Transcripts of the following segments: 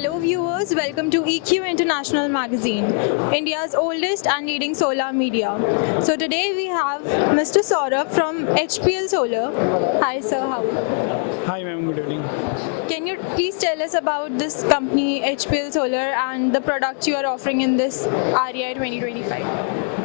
Hello viewers, welcome to EQ International Magazine, India's oldest and leading solar media. So today we have Mr. Saurabh from HPL Solar. Hi sir, how are you? Hi ma'am, good evening. Can you please tell us about this company HPL Solar and the products you are offering in this REI 2025?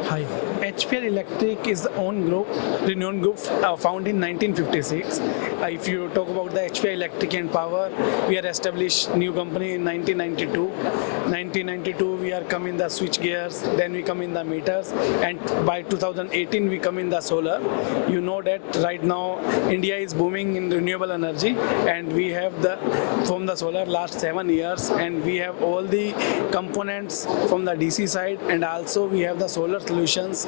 Hi. HPL Electric is the own group, renowned group found in 1956. If you talk about the HPL Electric and Power, we are established new company in 1992. 1992 we are come in the switch gears, then we come in the meters, and by 2018 we come in the solar. You know that right now India is booming in renewable energy, and we have the from the solar last 7 years, and we have all the components from the DC side, and also we have the solar solutions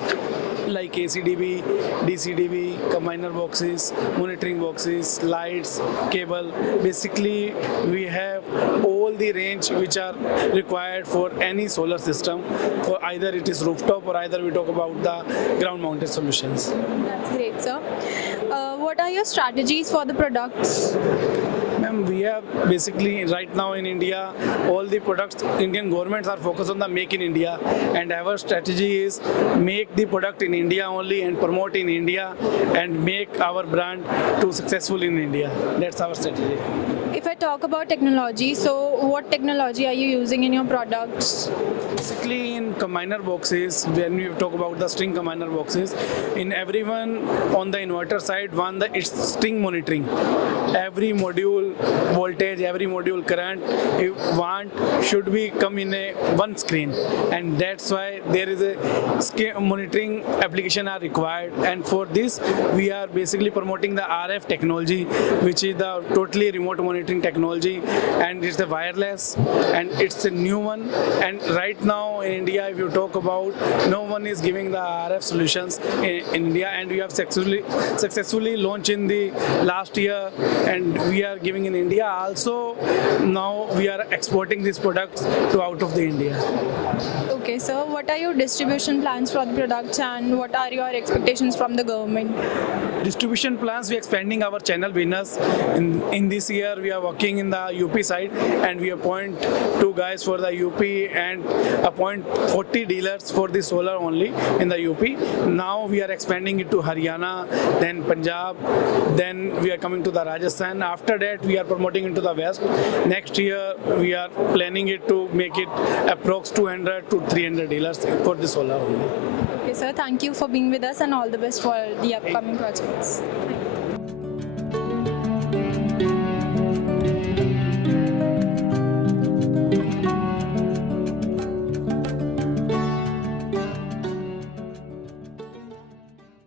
like ACDB, DCDB, combiner boxes, monitoring boxes, lights, cable. Basically, we have all the range which are required for any solar system, for either it is rooftop or either we talk about the ground mounted solutions. That's great sir. What are your strategies for the products? Ma'am, we have basically right now in India, all the products, Indian governments are focused on the Make in India, and our strategy is make the product in India only and promote in India and make our brand to successful in India. That's our strategy. If I talk about technology, so what technology are you using in your products? Basically in combiner boxes, when we talk about the string combiner boxes, in everyone on the inverter side want the it's string monitoring. Every module voltage, every module current you want should be come in a one screen, and that's why there is a monitoring application are required, and for this we are basically promoting the RF technology, which is the totally remote monitoring technology, and it's the wireless and it's a new one. And right now in India, if you talk about, no one is giving the RF solutions in India, and we have successfully launched in the last year, and we are giving in India. Also now we are exporting these products to out of the India. Okay, so what are your distribution plans for the products and what are your expectations from the government? Distribution plans, we are expanding our channel business. In this year we are working in the UP side, and we appoint 2 guys for the UP and appoint 40 dealers for the solar only in the UP. Now we are expanding it to Haryana, then Punjab, then we are coming to the Rajasthan. After that we are promoting into the West. Next year we are planning it to make it approx 200 to 300 dealers for the solar only. Okay, sir, thank you for being with us and all the best for the upcoming projects. Thank you.